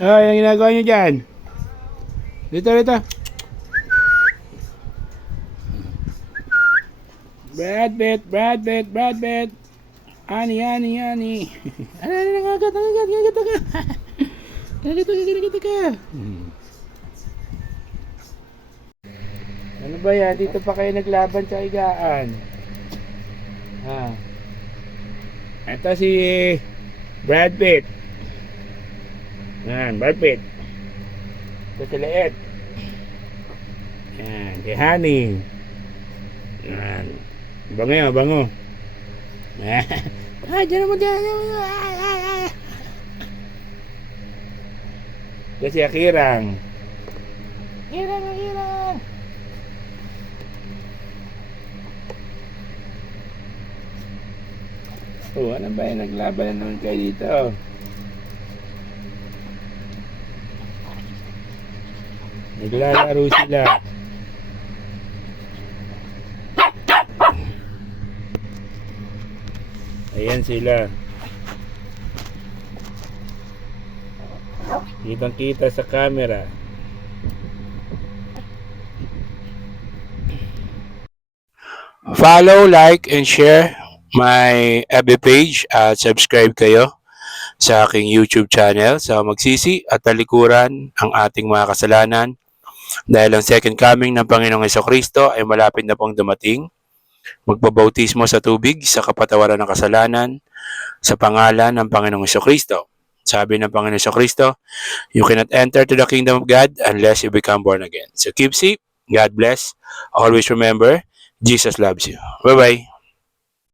Oh, yung ginagawa nyo dyan. Dito, dito. Brad Pitt. Ani. Ano, nangagat. Nangagat. Ano ba yan? Dito pa kayo naglaban sa higaan. Ito si Brad Pitt. Yan, Brad Pitt. Ito si Leet. Yan, si Honey. Yan. Bango. Diyan mo. Ito si Akirang. Akirang. Oh, ano ba yung naglaban na naman kayo dito? Naglalaro sila. Ayan sila. Kitang kita sa camera. Follow, like, and share my FB page at subscribe kayo sa aking YouTube channel sa Magsisi at Talikuran ang ating mga kasalanan dahil ang second coming ng Panginoong Hesukristo ay malapit na pong dumating. Magbabautismo sa tubig sa kapatawaran ng kasalanan sa pangalan ng Panginoong Hesukristo. Sabi ng Panginoong Hesukristo, you cannot enter to the kingdom of God unless you become born again. So keep safe. God bless. Always remember, Jesus loves you. Bye-bye.